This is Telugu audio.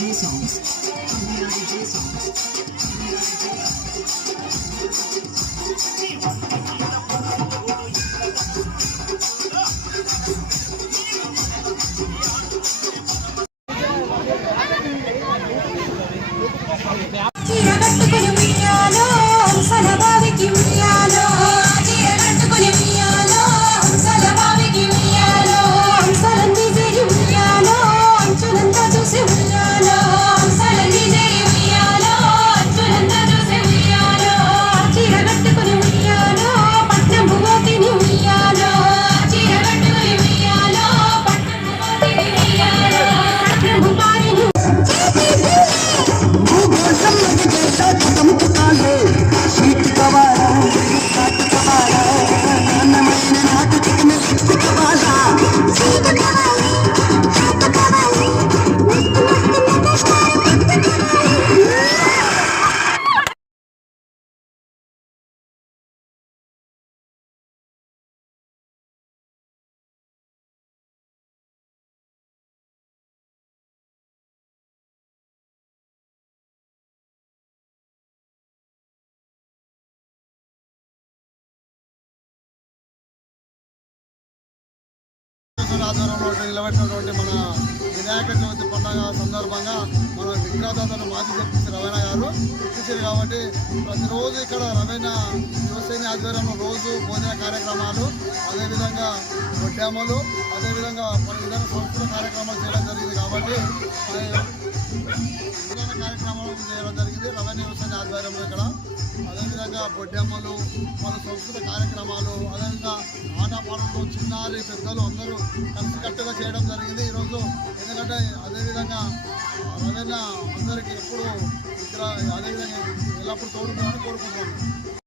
J songs. Community J songs. J. ఆధ్వర్యంలో నిలబెట్టినటువంటి మన వినాయక చవితి పండుగ సందర్భంగా మన విగ్రహదాతలు మాజీ జడ్పీ రవీణ గారు ఇచ్చేసారు కాబట్టి ప్రతిరోజు ఇక్కడ రవీణ శివసేన ఆధ్వర్యంలో రోజు భోజన కార్యక్రమాలు అదేవిధంగా వడ్డామలు అదేవిధంగా పలు విధంగా సంస్కృత కార్యక్రమాలు చేయడం జరిగింది కాబట్టి ఆ కార్యక్రమాలు చేయడం జరిగింది. రవణ వ్యవసాయ ఆధ్వర్యంలో ఇక్కడ అదేవిధంగా బొడ్డెమ్మలు మన సంస్కృత కార్యక్రమాలు అదేవిధంగా ఆటపాటలతో చిన్నారి పెద్దలు అందరూ కలిసికట్టుగా చేయడం జరిగింది. ఈరోజు ఎందుకంటే అదేవిధంగా రవీణ అందరికీ ఎప్పుడు ఇక్కడ అదేవిధంగా ఎల్లప్పుడూ తోడుకోవాలని కోరుకుంటున్నాను